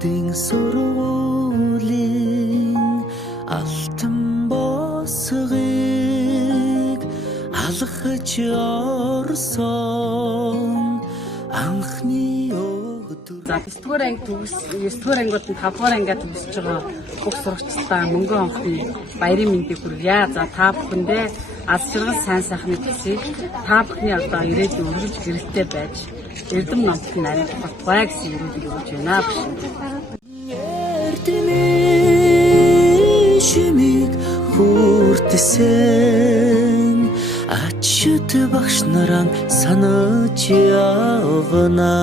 бүгдийн сургуулийн алтан босгыг алхаж орсон анхны өдөр. За 9-р анги төгс 9-р ангиуд нь 5-р ангиа төгсөж байгаа бүх сурагчдаа мөнгөн онхны баярын мэндийг хүргье. За та бүхэндээ аз жаргал сайн сайхны төсийг та бүхний одоо ирээдүйн үргэлж гэрэлтэй байж эрдэм номтод нарийн батбай гэсэн өрөөлөг өгч байна. Эрдэмийн шимиг хүртсэн ачт багш нараа санаж явна.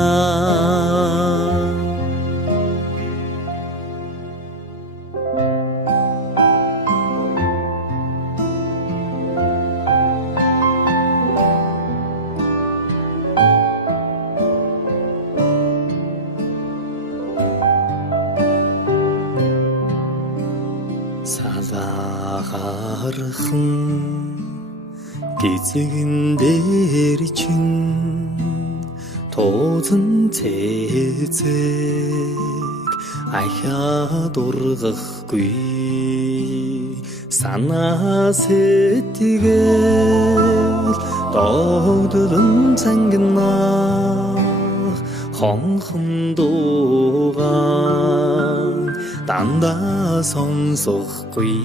Салаагархан гизэгэн дээр чин тоозон цэцэг ахаад ургахгүй санаа сэтгэл догдолн цангинах хонхон дуугаан дандаа сонсохгүй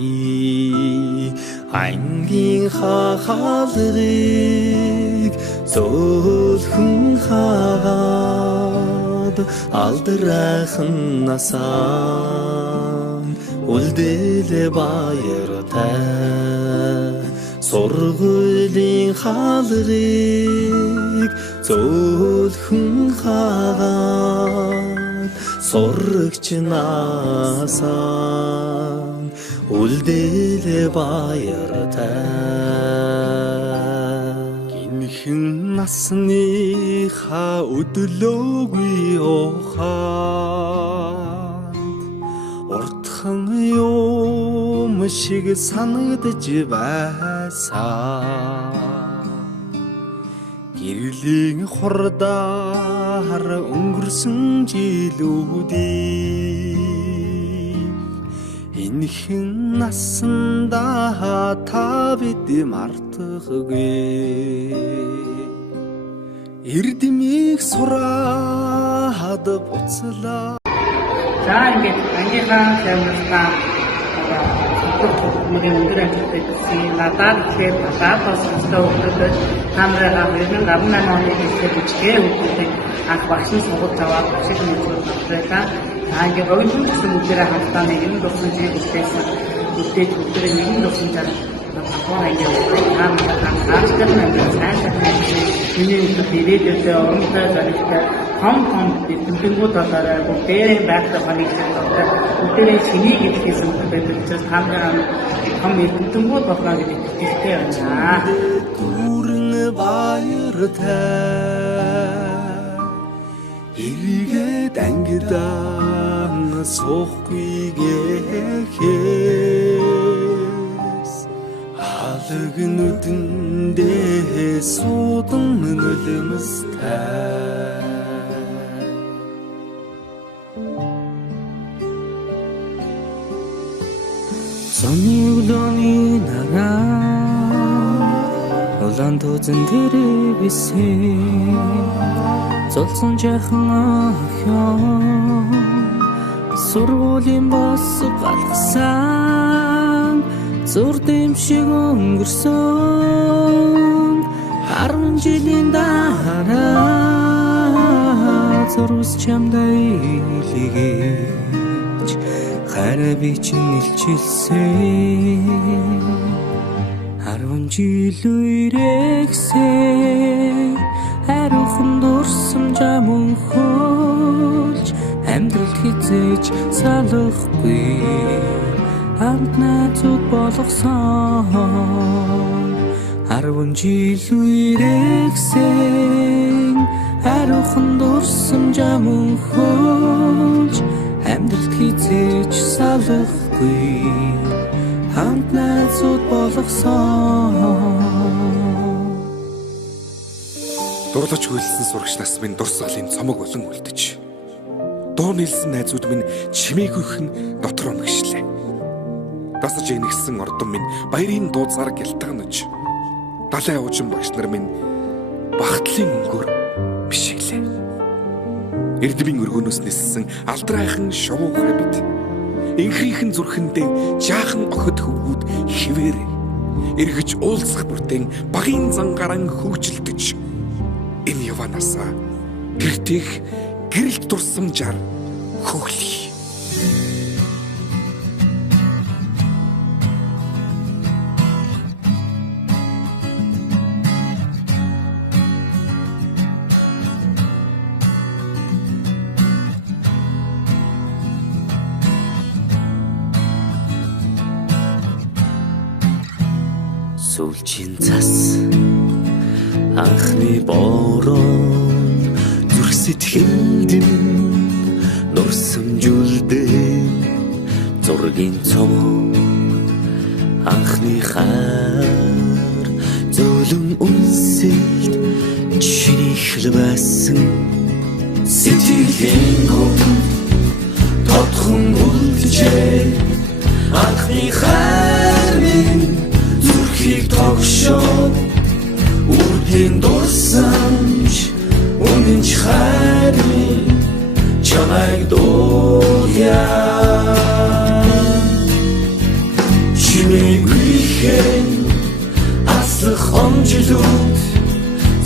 ангийн хахалгыг зөөлхөн хагаад алдрайхан насаа үлдээлээ баяртай сургуулийн хаалгыг зөөлхөн хагаад сурагч насаа үлдээлээ баяртай гинхэн насныхаа өдлөөгүй ухаанд уртхан юм шиг санагдж байсан гэрлийн хурдаар өнгөрсөн жилүүдийг энэхэн насандаа та бид мартахгүй эрдэмийг сураад буцлаа. За ингээд ангийнхаа тамиртаа мөрийн өндөр амжилттай гэсэн надад ихээр надад бас өстөө өгдөг камераа 2018 оны хэсэг бичгээ өгдөг анх багшин сургууль аваад багшиг нөхөд авчихлаа. Ангийн өвчин гэсэн үгээрээ хамтдаа нэгэн дурсан зэрэг бүтээсэн үдээд өдрөө нэгэн дурсан зэрэг хаваа ингээд хаамтаа сайн миний өдөр ирээдүйдээ оромтой зоригтой том дэлгүүрүүд болоорой бүгдээрээ байхдаа хоног гэдэг бүгдээрээ шинийг идэхээс байдаг учраас хамтран том дэлгүүрүүд болно гэдэг итгэвтэй байна. Дүүрэн баяртай эргээд ангидан суухгүй гэхээс алг нүдэндээ суудан нулимстай Сонны өглөөний нараа улаан тузан дээр бисээ золсон жахан охин сургуулийн бос галгасан зур дэвшиг өнгөрсөн 10 жилийн дараа зурс чамдаа илгээж хараа би чинь илчилсэн 10 жил үрэгсээ хариухан дурсамжаа мөнхөлж амьдралд хизээж салахгүй хамт найзууд болгосон 10 жил үрэгсээ хариухан дурсамжаа мөнхөлж амьдралд хизээж салахгүй хамт найзууд болгосон Дурлаж хөлсөн сурагч нас минь дурсгалын цомог болон үлдэж дуу нийлсэн найзууд минь чимээгүйхэн дотроо мэгшлээ. Дасаж инэгсэн ордон минь баярын дууцаар гялтганаж. Далай уужин багш нар минь багтлын өнгөөр бишиглээ. Эрдмийн өргөнөөс ниссэн алдрайхан шувуугаар бид инхрийнхэн зүрхэндээ жаахан охид хөвгүүд хിവэр эргэж уулзах бүртэн багийн зангаран хөвжилдөж энэ яванасаа гэртэх гэрэлт дурсамжаар хөглөе. Сүүлчийн цас анхны бороо зүрх сэтгэлд нурсамжуулдээ зургийн цом анхны хаар зөөлөн үнсэлд чиний хэлбэсэн сэтгэлийн гом тодхон үлджээ анхны хаар минь зүрхийг тогшоо үрдийн дурсамж үнэнч хайр минь чамайг дууя чимээгүйхэн аслах омжилууд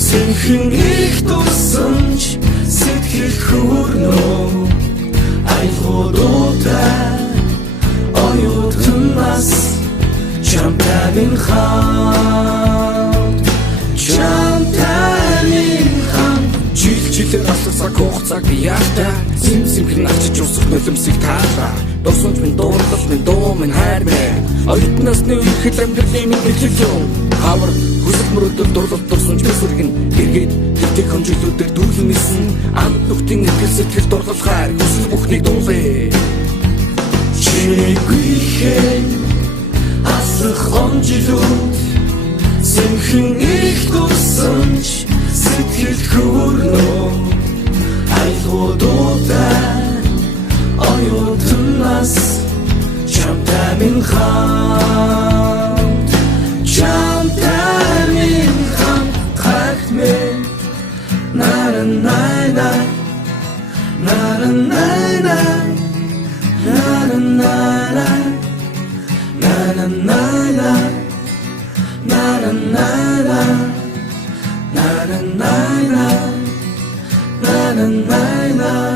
цэнхэн их дурсамж сэтгэл хөөрнөө айлгуудтай оюутнаас Chamтай минь хамт жилээр аслах хугацааг би яахта зэмхэн авчиж усах нулимсыг таалаа дурсамж минь дуурлал минь дуу минь хайр минь оюутнаас нэг их амьдралын минь хэлэлөө хавар хүсэл мөрөдөл дурлал дурсамж мэсэргэн эргээд тэгтэг хонжилүүдээр дүүлэн нисэн амт нүхтийн итгэл сэтгэл дурлал хайр хүсэл бүхнийг дуулээ чимээгүйхэн аслах омжилууд цэнхэн их дурсамж сэтгэл хөөрнөө айлгуудтай оюутнаас чамтай минь хамт хайрт минь на-на-на-на на-на-на-на на-на-на-на Na-na-na-na Na-na-na-na Na-na-na-na Na-na-na-na